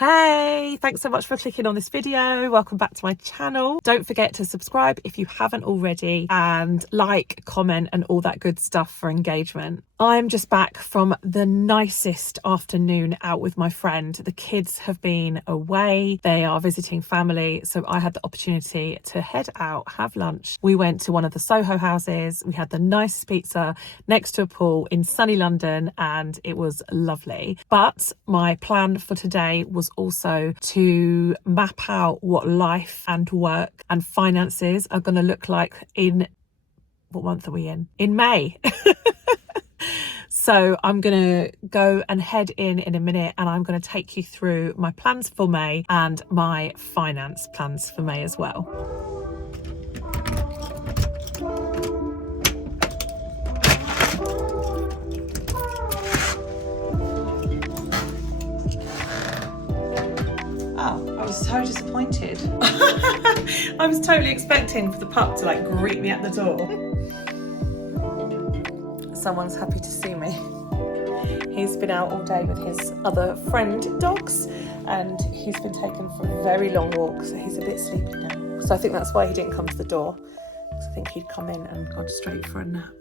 Hey, thanks so much for clicking on this video. Welcome back to my channel. Don't forget to subscribe if you haven't already, and like, comment and all that good stuff for engagement. I'm just back from the nicest afternoon out with my friend. The kids have been away. They are visiting family. So I had the opportunity to head out, have lunch. We went to one of the Soho houses. We had the nicest pizza next to a pool in sunny London, and it was lovely. But my plan for today was also to map out what life and work and finances are going to look like in, what month are we in? In May. So I'm going to go and head in a minute, and I'm going to take you through my plans for May and my finance plans for May as well. Oh, I was so disappointed. I was totally expecting for the pup to like greet me at the door. Someone's happy to see me. He's been out all day with his other friend dogs, and he's been taken for a very long walk, so he's a bit sleepy now. So I think that's why he didn't come to the door, because I think he'd come in and gone straight for a nap.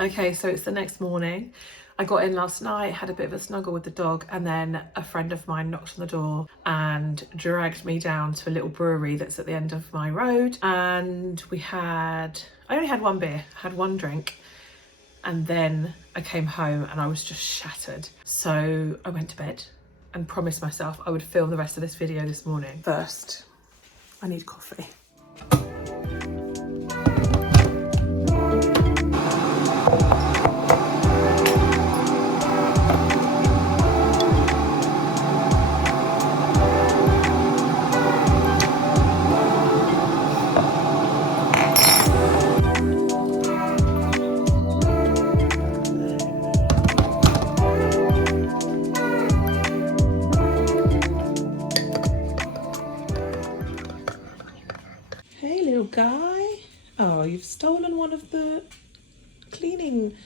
Okay, so it's the next morning. I got in last night, had a bit of a snuggle with the dog, and then a friend of mine knocked on the door and dragged me down to a little brewery that's at the end of my road. And I only had one beer, had one drink, and then I came home and I was just shattered. So I went to bed and promised myself I would film the rest of this video this morning. First, I need coffee. Hey, little guy. Oh, you've stolen one of the cleaning.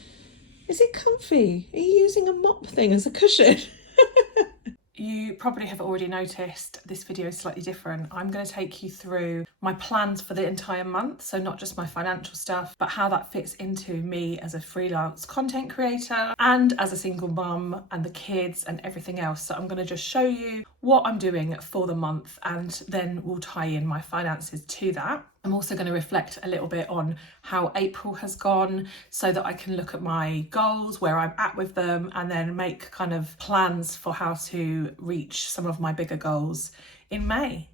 Is it comfy? Are you using a mop thing as a cushion? You probably have already noticed this video is slightly different. I'm going to take you through my plans for the entire month. So not just my financial stuff, but how that fits into me as a freelance content creator and as a single mum and the kids and everything else. So I'm going to just show you what I'm doing for the month, and then we'll tie in my finances to that. I'm also going to reflect a little bit on how April has gone so that I can look at my goals, where I'm at with them, and then make kind of plans for how to reach some of my bigger goals in May.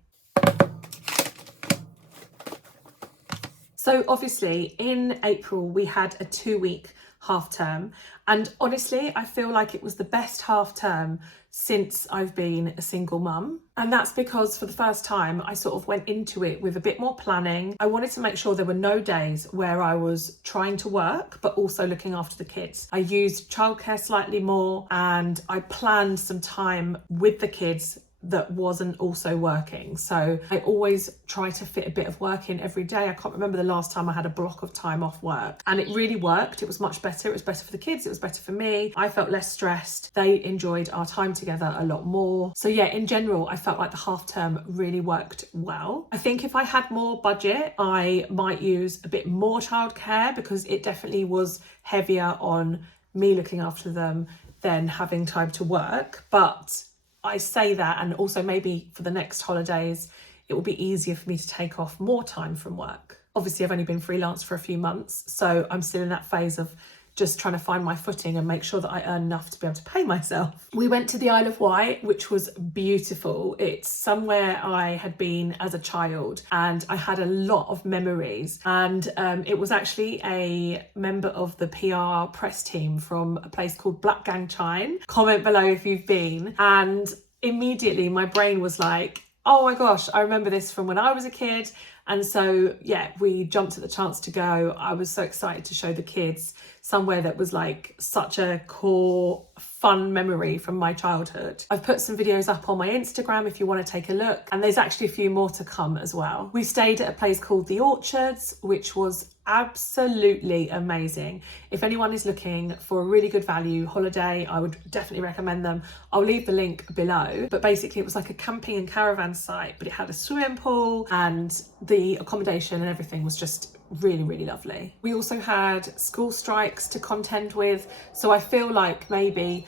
So obviously in April we had a 2-week half term, and honestly I feel like it was the best half term since I've been a single mum. And that's because for the first time I sort of went into it with a bit more planning. I wanted to make sure there were no days where I was trying to work but also looking after the kids. I used childcare slightly more, and I planned some time with the kids that wasn't also working. So I always try to fit a bit of work in every day. I can't remember the last time I had a block of time off work, and it really worked. It was much better. It was better for the kids. It was better for me. I felt less stressed. They enjoyed our time together a lot more. So yeah, in general, I felt like the half term really worked well. I think if I had more budget, I might use a bit more childcare, because it definitely was heavier on me looking after them than having time to work. But I say that, and also maybe for the next holidays, it will be easier for me to take off more time from work. Obviously, I've only been freelance for a few months, so I'm still in that phase of just trying to find my footing and make sure that I earn enough to be able to pay myself. We went to the Isle of Wight, which was beautiful. It's somewhere I had been as a child, and I had a lot of memories. And it was actually a member of the PR press team from a place called Black Gang Chine. Comment below if you've been. And immediately my brain was like, oh my gosh, I remember this from when I was a kid. And so, yeah, we jumped at the chance to go. I was so excited to show the kids, somewhere that was like such a core fun memory from my childhood. I've put some videos up on my Instagram if you want to take a look, and there's actually a few more to come as well. We stayed at a place called The Orchards, which was absolutely amazing. If anyone is looking for a really good value holiday, I would definitely recommend them. I'll leave the link below. But basically it was like a camping and caravan site, but it had a swimming pool, and the accommodation and everything was just really, really lovely. We also had school strikes to contend with, so I feel like maybe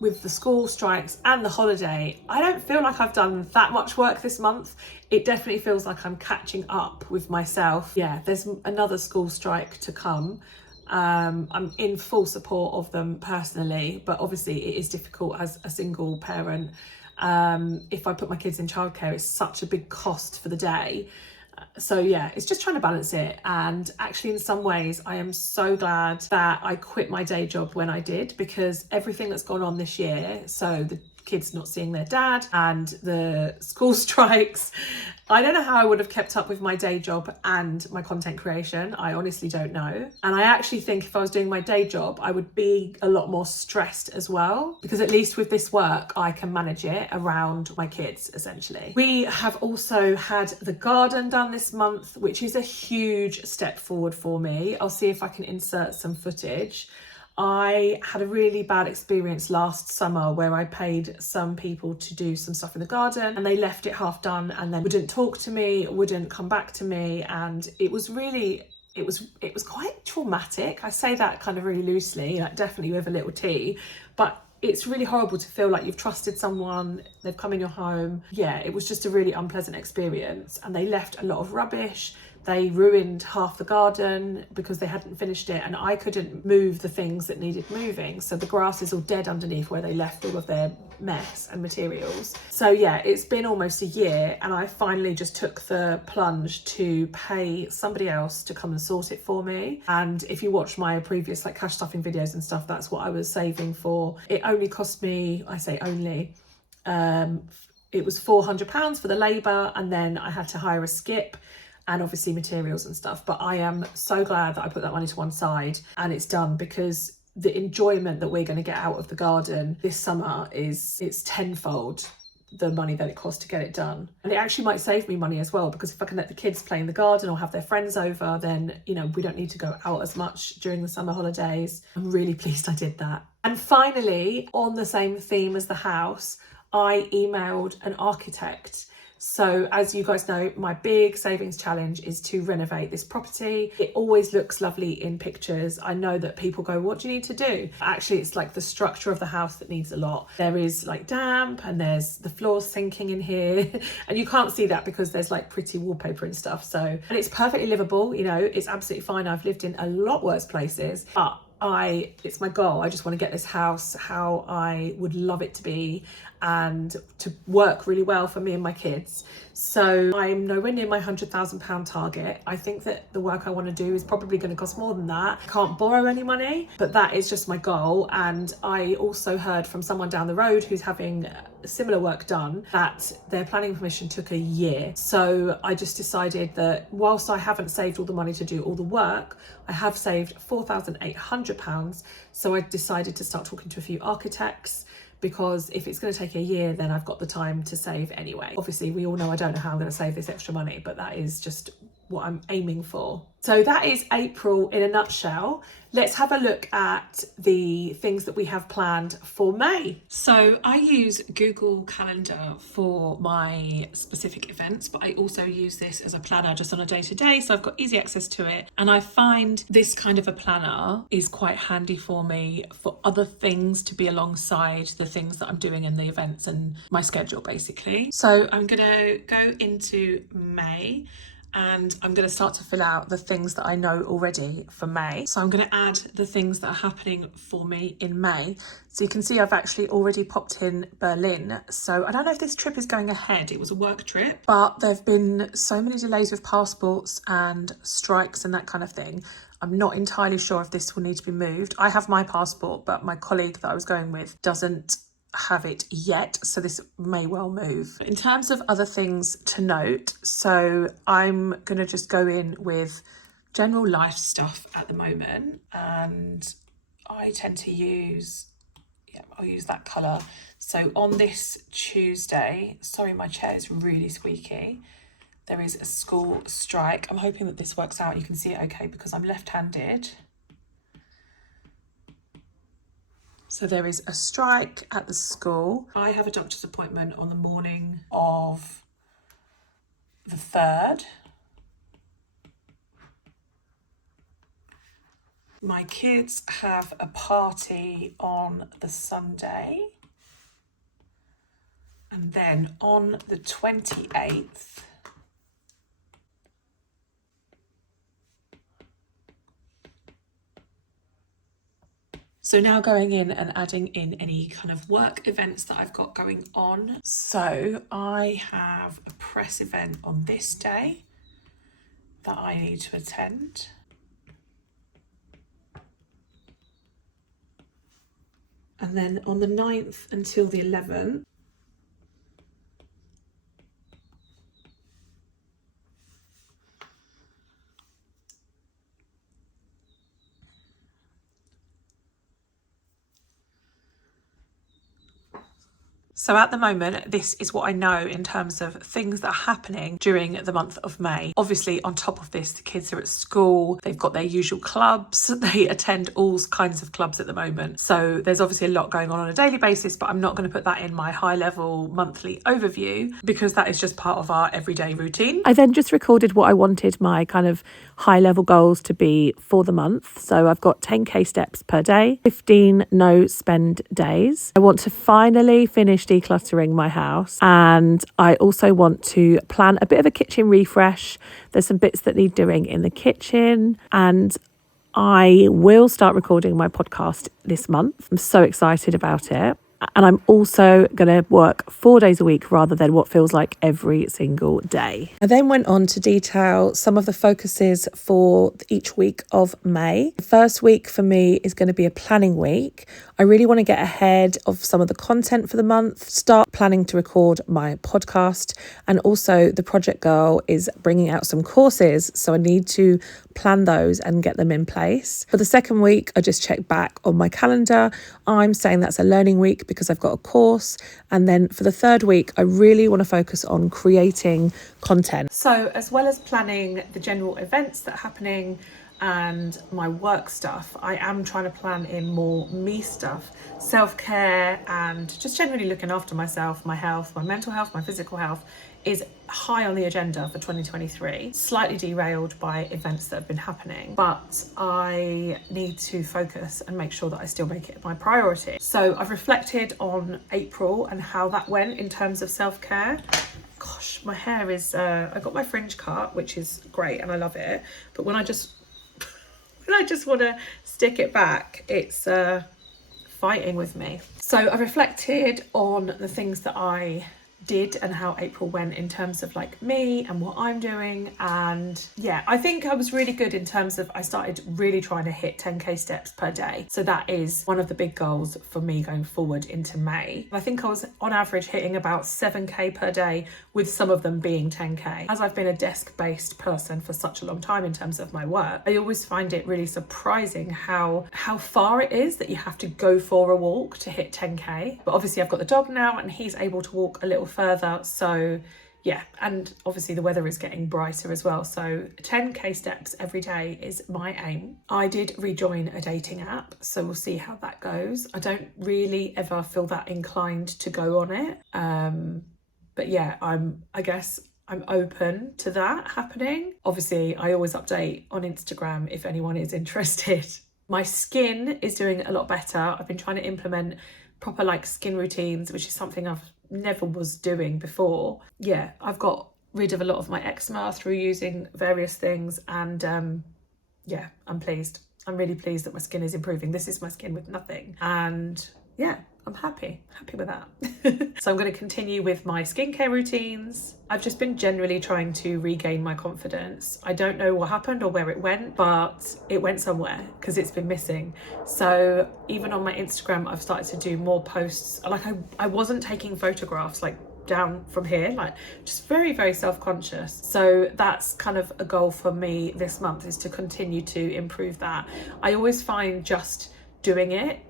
with the school strikes and the holiday, I don't feel like I've done that much work this month. It definitely feels like I'm catching up with myself. Yeah, there's another school strike to come. I'm in full support of them personally, but obviously it is difficult as a single parent. If I put my kids in childcare, it's such a big cost for the day. So yeah, it's just trying to balance it. And actually in some ways I am so glad that I quit my day job when I did, because everything that's gone on this year, so the kids not seeing their dad and the school strikes, I don't know how I would have kept up with my day job and my content creation. I honestly don't know. And I actually think if I was doing my day job, I would be a lot more stressed as well, because at least with this work, I can manage it around my kids, essentially. We have also had the garden done this month, which is a huge step forward for me. I'll see if I can insert some footage. I had a really bad experience last summer where I paid some people to do some stuff in the garden, and they left it half done and then wouldn't talk to me, wouldn't come back to me, and it was quite traumatic. I say that kind of really loosely, like definitely with a little T, but it's really horrible to feel like you've trusted someone, they've come in your home. Yeah, it was just a really unpleasant experience, and they left a lot of rubbish. They ruined half the garden because they hadn't finished it, and I couldn't move the things that needed moving. So the grass is all dead underneath where they left all of their mess and materials. So yeah, it's been almost a year, and I finally just took the plunge to pay somebody else to come and sort it for me. And if you watch my previous like cash stuffing videos and stuff, that's what I was saving for. It only cost me, I say only, it was £400 for the labour, and then I had to hire a skip and obviously materials and stuff. But I am so glad that I put that money to one side and it's done, because the enjoyment that we're going to get out of the garden this summer it's tenfold the money that it cost to get it done. And it actually might save me money as well, because if I can let the kids play in the garden or have their friends over, then, you know, we don't need to go out as much during the summer holidays. I'm really pleased I did that. And finally, on the same theme as the house, I emailed an architect. So as you guys know, my big savings challenge is to renovate this property. It always looks lovely in pictures. I know that people go, what do you need to do? Actually, it's like the structure of the house that needs a lot. There is like damp, and there's the floors sinking in here. And you can't see that because there's like pretty wallpaper and stuff. So, and it's perfectly livable, you know, it's absolutely fine. I've lived in a lot worse places, but it's my goal. I just want to get this house how I would love it to be, and to work really well for me and my kids. So I'm nowhere near my £100,000 target. I think that the work I want to do is probably going to cost more than that. I can't borrow any money, but that is just my goal. And I also heard from someone down the road who's having similar work done that their planning permission took a year. So I just decided that whilst I haven't saved all the money to do all the work, I have saved £4,800. So I decided to start talking to a few architects, because if it's going to take a year, then I've got the time to save anyway. Obviously, we all know I don't know how I'm going to save this extra money, but that is just what I'm aiming for. So that is April in a nutshell. Let's have a look at the things that we have planned for May. So I use Google Calendar for my specific events, but I also use this as a planner just on a day-to-day, so I've got easy access to it. And I find this kind of a planner is quite handy for me for other things to be alongside the things that I'm doing in the events and my schedule, basically. So I'm gonna go into May, and I'm going to start to fill out the things that I know already for May. So I'm going to add the things that are happening for me in May. So you can see I've actually already popped in Berlin. So I don't know if this trip is going ahead. It was a work trip, but there've been so many delays with passports and strikes and that kind of thing. I'm not entirely sure if this will need to be moved. I have my passport, but my colleague that I was going with doesn't have it yet, so this may well move. In terms of other things to note, so I'm gonna just go in with general life stuff at the moment, and I tend to use, I'll use that colour. So on this Tuesday, sorry my chair is really squeaky, there is a school strike. I'm hoping that this works out. You can see it okay because I'm left-handed. So there is a strike at the school. I have a doctor's appointment on the morning of the 3rd. My kids have a party on the Sunday. And then on the 28th, so now going in and adding in any kind of work events that I've got going on. So I have a press event on this day that I need to attend. And then on the 9th until the 11th, so at the moment, this is what I know in terms of things that are happening during the month of May. Obviously, on top of this, the kids are at school, they've got their usual clubs, they attend all kinds of clubs at the moment. So there's obviously a lot going on a daily basis, but I'm not going to put that in my high level monthly overview because that is just part of our everyday routine. I then just recorded what I wanted my kind of high level goals to be for the month. So I've got 10k steps per day, 15 no spend days. I want to finally finish decluttering my house, and I also want to plan a bit of a kitchen refresh. There's some bits that need doing in the kitchen, and I will start recording my podcast this month. I'm so excited about it. And I'm also going to work 4 days a week rather than what feels like every single day. I then went on to detail some of the focuses for each week of May. The first week for me is going to be a planning week. I really want to get ahead of some of the content for the month, start planning to record my podcast. And also the project girl is bringing out some courses. So I need to plan those and get them in place. For the second week, I just checked back on my calendar. I'm saying that's a learning week because I've got a course. And then for the third week, I really want to focus on creating content. So as well as planning the general events that are happening and my work stuff, I am trying to plan in more me stuff, self-care and just generally looking after myself, my health, my mental health, my physical health is high on the agenda for 2023, slightly derailed by events that have been happening, but I need to focus and make sure that I still make it my priority. So I've reflected on April and how that went in terms of self-care. Gosh, my hair is, I got my fringe cut, which is great and I love it, but when I just want to stick it back, it's fighting with me. So I reflected on the things that I did and how April went in terms of like me and what I'm doing, and yeah, I think I was really good in terms of I started really trying to hit 10k steps per day. So that is one of the big goals for me going forward into May. I think I was on average hitting about 7k per day, with some of them being 10k. As I've been a desk-based person for such a long time in terms of my work, I always find it really surprising how far it is that you have to go for a walk to hit 10k. But obviously I've got the dog now and he's able to walk a little further, so yeah, and obviously the weather is getting brighter as well, so 10k steps every day is my aim. I did rejoin a dating app, so we'll see how that goes. I don't really ever feel that inclined to go on it, but yeah, I guess I'm open to that happening. Obviously I always update on Instagram if anyone is interested. My skin is doing a lot better. I've been trying to implement proper like skin routines, which is something I've never was doing before. Yeah, I've got rid of a lot of my eczema through using various things, and yeah, I'm pleased. I'm really pleased that my skin is improving. This is my skin with nothing, and yeah, I'm happy with that. So I'm going to continue with my skincare routines. I've just been generally trying to regain my confidence. I don't know what happened or where it went, but it went somewhere because it's been missing. So even on my Instagram, I've started to do more posts. Like I wasn't taking photographs like down from here, like just very, very self-conscious. So that's kind of a goal for me this month, is to continue to improve that. I always find just doing it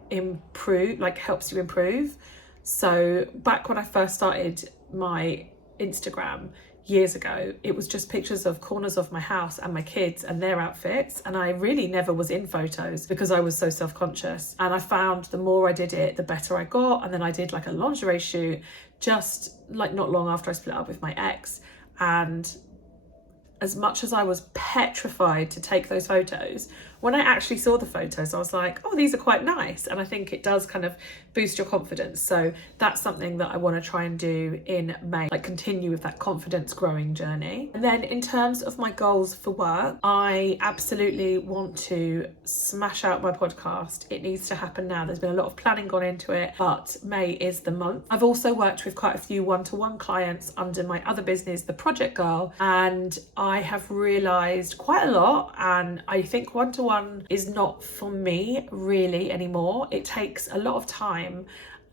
helps you improve. So back when I first started my Instagram years ago, it was just pictures of corners of my house and my kids and their outfits, and I really never was in photos because I was so self-conscious. And I found the more I did it, the better I got. And then I did like a lingerie shoot just like not long after I split up with my ex, and as much as I was petrified to take those photos, when I actually saw the photos, I was like, oh, these are quite nice. And I think it does kind of boost your confidence. So that's something that I want to try and do in May, like continue with that confidence growing journey. And then in terms of my goals for work, I absolutely want to smash out my podcast. It needs to happen now. There's been a lot of planning gone into it, but May is the month. I've also worked with quite a few one-to-one clients under my other business, The Project Girl, and I have realised quite a lot, and I think one-to-one is not for me really anymore. It takes a lot of time.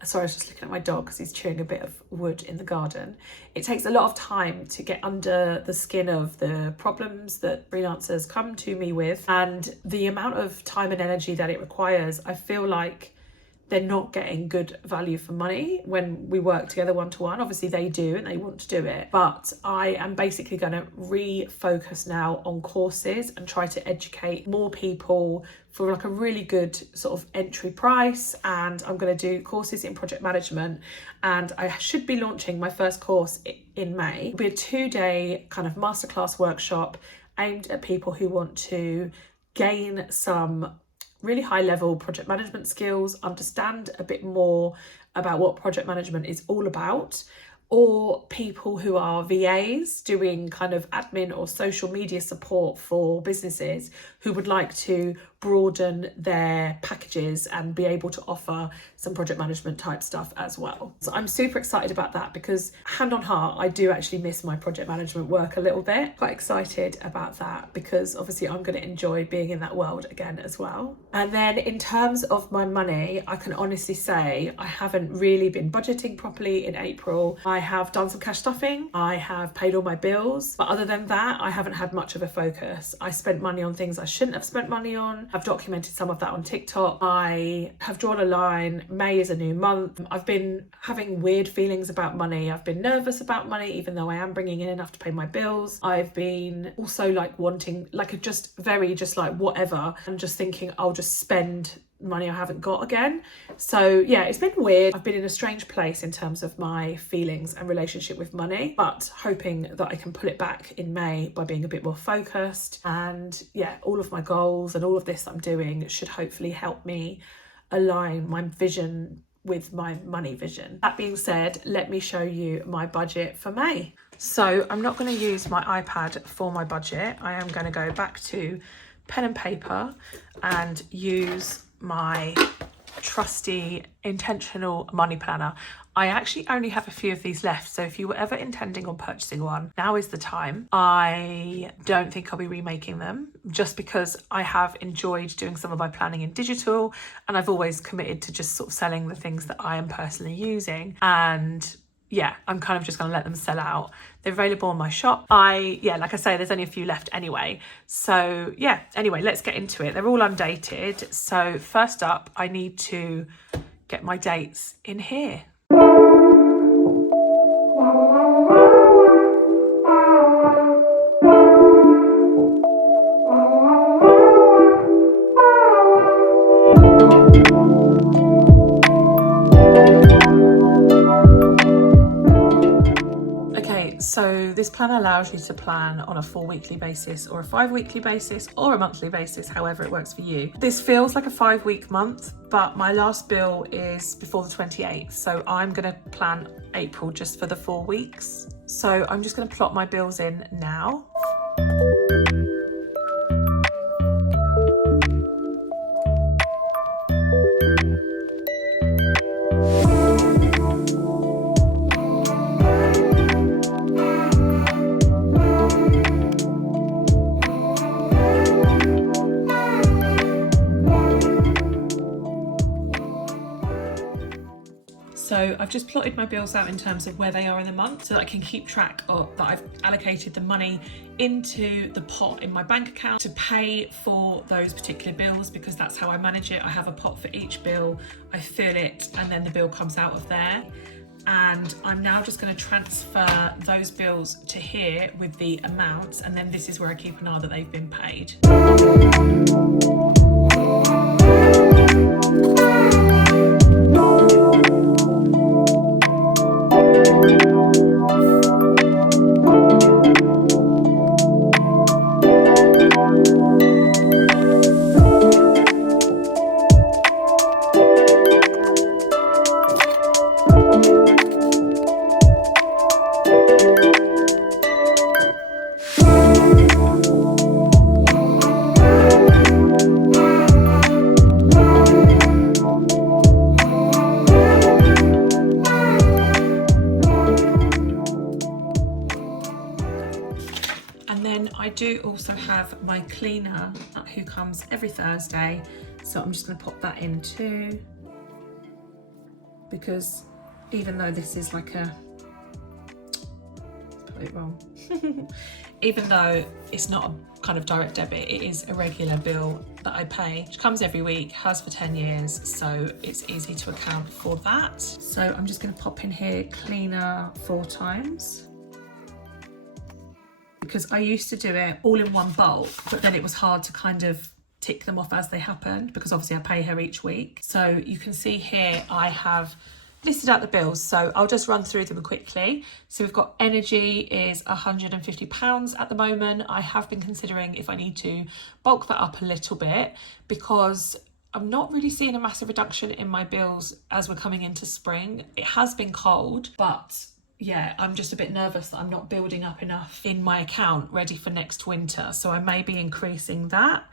Sorry, I was just looking at my dog because he's chewing a bit of wood in the garden. It takes a lot of time to get under the skin of the problems that freelancers come to me with, and the amount of time and energy that it requires. I feel like they're not getting good value for money when we work together one-to-one. Obviously they do and they want to do it, but I am basically going to refocus now on courses and try to educate more people for like a really good sort of entry price. And I'm going to do courses in project management, and I should be launching my first course in May. It'll be a 2-day kind of masterclass workshop aimed at people who want to gain some really high level project management skills, understand a bit more about what project management is all about, or people who are VAs doing kind of admin or social media support for businesses who would like to broaden their packages and be able to offer some project management type stuff as well. So I'm super excited about that because, hand on heart, I do actually miss my project management work a little bit. Quite excited about that because obviously I'm going to enjoy being in that world again as well. And then in terms of my money, I can honestly say I haven't really been budgeting properly in April. I have done some cash stuffing, I have paid all my bills, but other than that, I haven't had much of a focus. I spent money on things I shouldn't have spent money on. I've documented some of that on TikTok. I have drawn a line. May is a new month. I've been having weird feelings about money. I've been nervous about money, even though I am bringing in enough to pay my bills. I've been also like wanting, like just like whatever, and just thinking I'll just spend money I haven't got again. So yeah, it's been weird. I've been in a strange place in terms of my feelings and relationship with money, but hoping that I can pull it back in May by being a bit more focused. And yeah, all of my goals and all of this that I'm doing should hopefully help me align my vision with my money vision. That being said, let me show you my budget for May. So I'm not going to use my iPad for my budget. I am going to go back to pen and paper and use my trusty intentional money planner. I actually only have a few of these left, so if you were ever intending on purchasing one, now is the time. I don't think I'll be remaking them just because I have enjoyed doing some of my planning in digital, and I've always committed to just sort of selling the things that I am personally using. And yeah, I'm kind of just going to let them sell out. They're available on my shop. Like I say, there's only a few left anyway. So yeah, anyway, let's get into it. They're all undated. So first up, I need to get my dates in here. So this plan allows you to plan on a 4-weekly basis or a 5-weekly basis or a monthly basis, however it works for you. This feels like a 5-week month, but my last bill is before the 28th. So I'm going to plan April just for the 4 weeks. So I'm just going to plot my bills in now. So I've just plotted my bills out in terms of where they are in the month so that I can keep track of that I've allocated the money into the pot in my bank account to pay for those particular bills, because that's how I manage it. I have a pot for each bill, I fill it, and then the bill comes out of there. And I'm now just going to transfer those bills to here with the amounts, and then this is where I keep an eye that they've been paid. I do also have my cleaner who comes every Thursday, so I'm just going to pop that in too, because even though this is like a, put it wrong, even though it's not a kind of direct debit, it is a regular bill that I pay, which comes every week, has for 10 years, so it's easy to account for that. So I'm just going to pop in here cleaner 4 times. Because I used to do it all in one bulk, but then it was hard to kind of tick them off as they happened, because obviously I pay her each week. So you can see here I have listed out the bills, so I'll just run through them quickly. So we've got energy is £150 at the moment. I have been considering if I need to bulk that up a little bit, because I'm not really seeing a massive reduction in my bills as we're coming into spring. It has been cold, but yeah, I'm just a bit nervous that I'm not building up enough in my account ready for next winter, so I may be increasing that.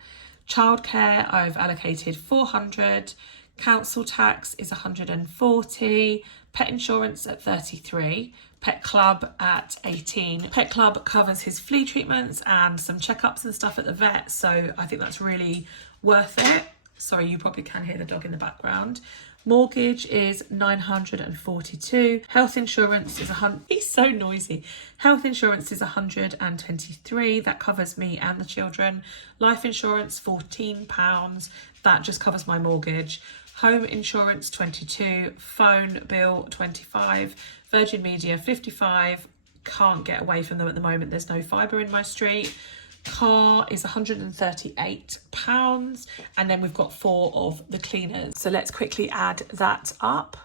Childcare, I've allocated 400, council tax is 140, pet insurance at 33, pet club at 18. Pet club covers his flea treatments and some checkups and stuff at the vet, so I think that's really worth it. Sorry, you probably can hear the dog in the background. Mortgage is 942. Health insurance is he's so noisy. Health insurance is 123. That covers me and the children. Life insurance, £14. That just covers my mortgage. Home insurance, 22. Phone bill, 25. Virgin Media, 55. Can't get away from them at the moment. There's no fibre in my street. Car is £138, and then we've got 4 of the cleaners. So let's quickly add that up.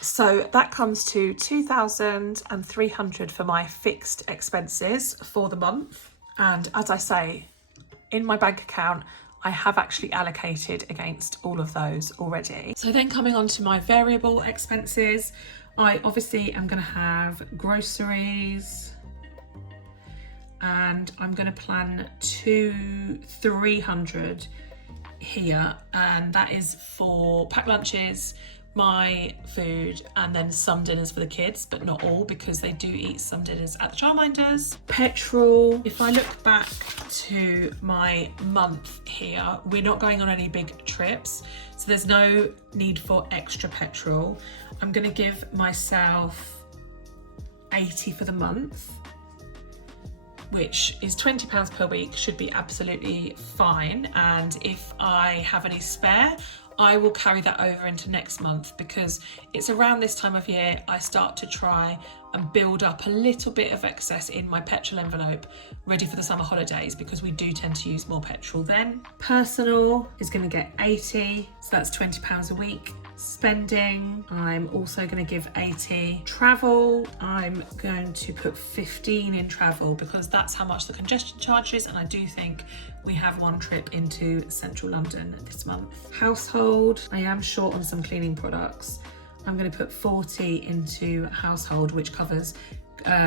So that comes to 2,300 for my fixed expenses for the month. And as I say, in my bank account, I have actually allocated against all of those already. So then coming on to my variable expenses, I obviously am going to have groceries, and I'm going to plan 300 here, and that is for packed lunches, my food, and then some dinners for the kids, but not all, because they do eat some dinners at the childminders. Petrol, if I look back to my month here, we're not going on any big trips, so there's no need for extra petrol. I'm going to give myself 80 for the month, which is £20 per week, should be absolutely fine. And if I have any spare, I will carry that over into next month, because it's around this time of year I start to try and build up a little bit of excess in my petrol envelope ready for the summer holidays, because we do tend to use more petrol then. Personal is going to get 80, so that's £20 a week. Spending, I'm also going to give 80. Travel, I'm going to put 15 in travel, because that's how much the congestion charge is, and I do think we have one trip into central London this month. Household, I am short on some cleaning products. I'm going to put 40 into household, which covers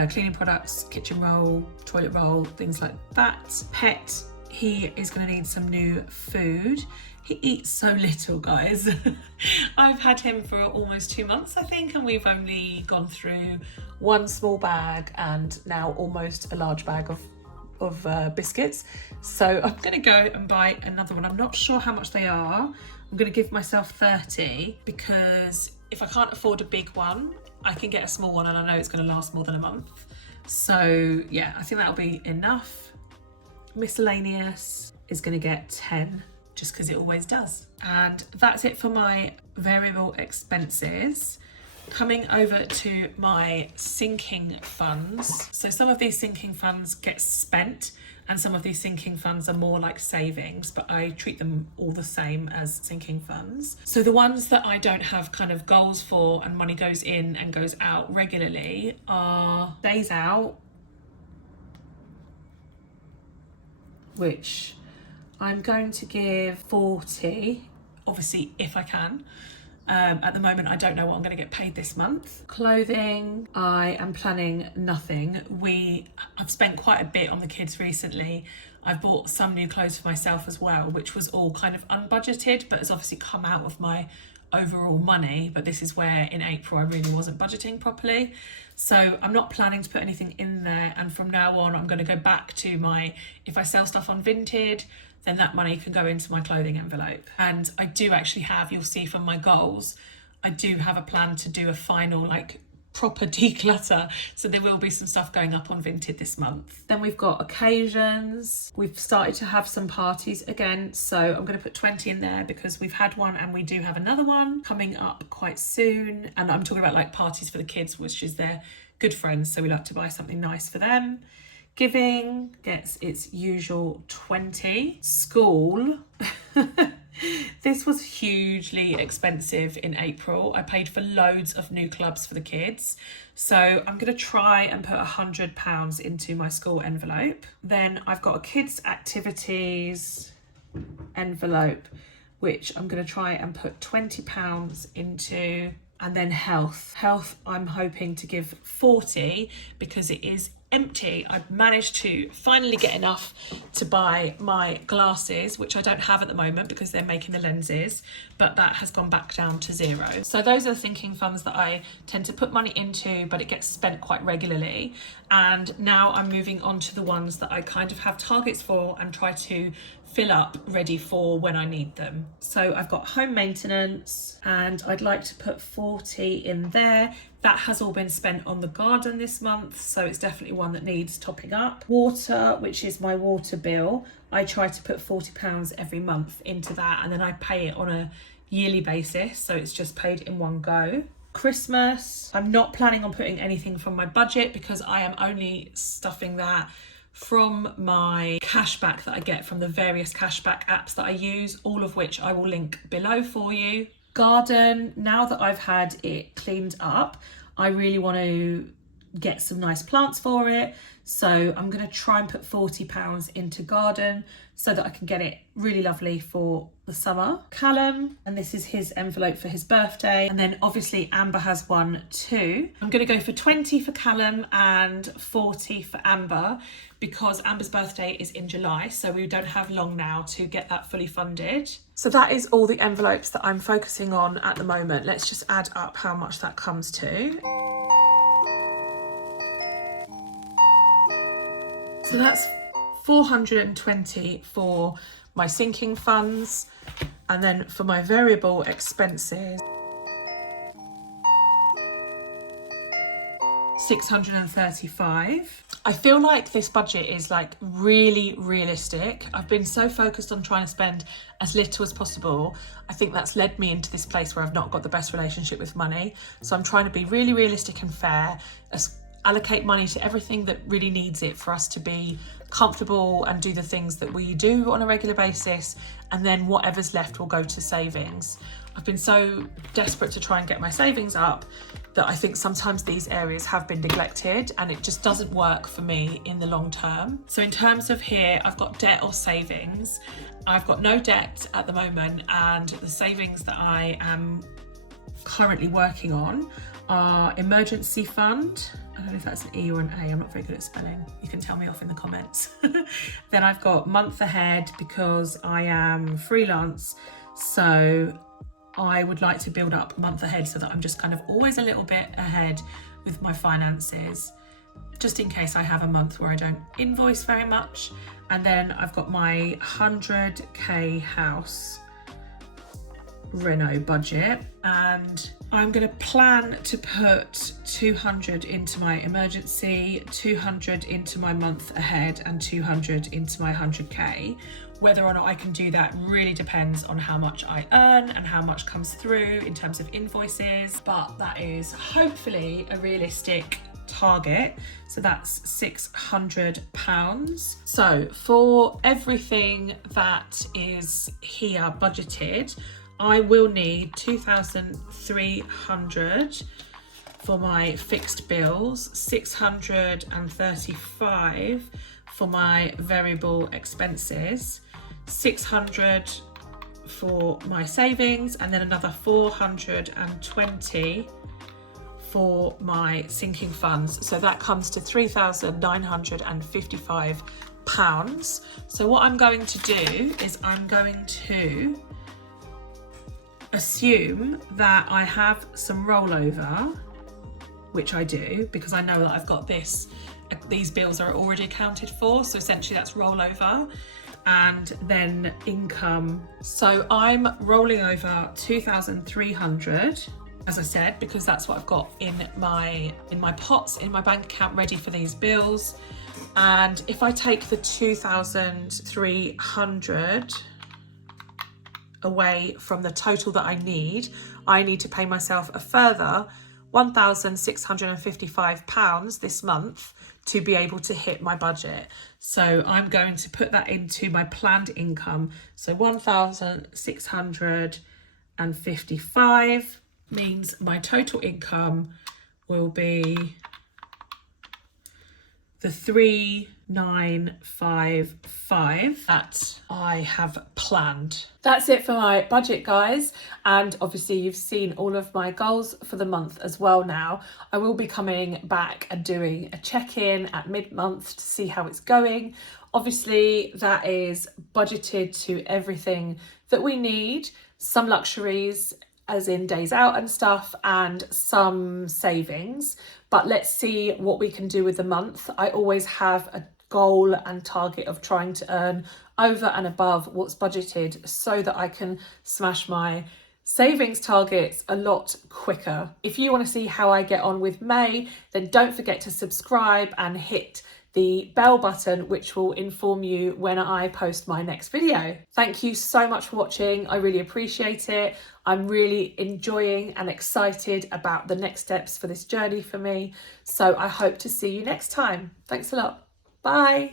cleaning products, kitchen roll, toilet roll, things like that. Pet, he is going to need some new food. He eats so little, guys. I've had him for almost 2 months, I think, and we've only gone through one small bag and now almost a large bag of of biscuits. So I'm gonna go and buy another one. I'm not sure how much they are. I'm gonna give myself 30 because if I can't afford a big one, I can get a small one and I know it's gonna last more than a month. So yeah, I think that'll be enough. Miscellaneous is gonna get 10 just because it always does. And that's it for my variable expenses. Coming over to my sinking funds. So some of these sinking funds get spent and some of these sinking funds are more like savings, but I treat them all the same as sinking funds. So the ones that I don't have kind of goals for and money goes in and goes out regularly are days out, which I'm going to give 40, obviously if I can. At the moment, I don't know what I'm going to get paid this month. Clothing, I am planning nothing. I've spent quite a bit on the kids recently. I've bought some new clothes for myself as well, which was all kind of unbudgeted, but has obviously come out of my overall money. But this is where in April I really wasn't budgeting properly. So I'm not planning to put anything in there. And from now on, I'm going to go back to if I sell stuff on Vinted, then that money can go into my clothing envelope. And I do actually have, you'll see from my goals, I do have a plan to do a final proper declutter. So there will be some stuff going up on Vinted this month. Then we've got occasions. We've started to have some parties again. So I'm going to put 20 in there because we've had one and we do have another one coming up quite soon. And I'm talking about parties for the kids, which is their good friends. So we like to buy something nice for them. Giving gets its usual 20. School. This was hugely expensive in April. I paid for loads of new clubs for the kids. So I'm going to try and put £100 into my school envelope. Then I've got a kids activities envelope, which I'm going to try and put £20 into. And then health. Health, I'm hoping to give 40 because it is empty. I've managed to finally get enough to buy my glasses, which I don't have at the moment because they're making the lenses, but that has gone back down to 0. So those are the sinking funds that I tend to put money into, but it gets spent quite regularly. And now I'm moving on to the ones that I kind of have targets for and try to fill up ready for when I need them. So I've got home maintenance and I'd like to put 40 in there. That has all been spent on the garden this month, so it's definitely one that needs topping up. Water, which is my water bill, I try to put £40 every month into that and then I pay it on a yearly basis, so it's just paid in one go. Christmas, I'm not planning on putting anything from my budget because I am only stuffing that from my cashback that I get from the various cashback apps that I use, all of which I will link below for you. Garden, now that I've had it cleaned up, I really want to get some nice plants for it. So I'm going to try and put £40 into garden so that I can get it really lovely for the summer. Callum, and this is his envelope for his birthday. And then obviously Amber has one too. I'm going to go for 20 for Callum and 40 for Amber because Amber's birthday is in July. So we don't have long now to get that fully funded. So that is all the envelopes that I'm focusing on at the moment. Let's just add up how much that comes to. So that's 420 for my sinking funds, and then for my variable expenses, 635. I feel like this budget is really realistic. I've been so focused on trying to spend as little as possible. I think that's led me into this place where I've not got the best relationship with money. So I'm trying to be really realistic and fair, allocate money to everything that really needs it for us to be comfortable and do the things that we do on a regular basis, and then whatever's left will go to savings. I've been so desperate to try and get my savings up that I think sometimes these areas have been neglected and it just doesn't work for me in the long term. So in terms of here, I've got debt or savings. I've got no debt at the moment, and the savings that I am currently working on are emergency fund. I don't know if that's an E or an A, I'm not very good at spelling. You can tell me off in the comments. Then I've got month ahead because I am freelance. So I would like to build up month ahead so that I'm just kind of always a little bit ahead with my finances. just in case I have a month where I don't invoice very much. And then I've got my 100k house reno budget, and I'm going to plan to put 200 into my emergency, 200 into my month ahead, and 200 into my 100k. Whether or not I can do that really depends on how much I earn and how much comes through in terms of invoices, but that is hopefully a realistic target. So that's £600. So for everything that is here budgeted, I will need 2,300 for my fixed bills, 635 for my variable expenses, 600 for my savings, and then another 420 for my sinking funds. So that comes to £3,955. So what I'm going to do is I'm going to assume that I have some rollover, which I do because I know that I've got these bills are already accounted for. So essentially that's rollover, and then income. So I'm rolling over 2,300, as I said, because that's what I've got in my pots in my bank account ready for these bills. And if I take the 2,300 away from the total that I need to pay myself a further £1,655 this month to be able to hit my budget. So I'm going to put that into my planned income. So 1,655 means my total income will be the 3,955 that I have planned. That's it for my budget, guys. And obviously you've seen all of my goals for the month as well now. I will be coming back and doing a check-in at mid-month to see how it's going. Obviously that is budgeted to everything that we need, some luxuries as in days out and stuff, and some savings. But let's see what we can do with the month. I always have a goal and target of trying to earn over and above what's budgeted so that I can smash my savings targets a lot quicker. If you want to see how I get on with May, then don't forget to subscribe and hit the bell button, which will inform you when I post my next video. Thank you so much for watching. I really appreciate it. I'm really enjoying and excited about the next steps for this journey for me. So I hope to see you next time. Thanks a lot. Bye.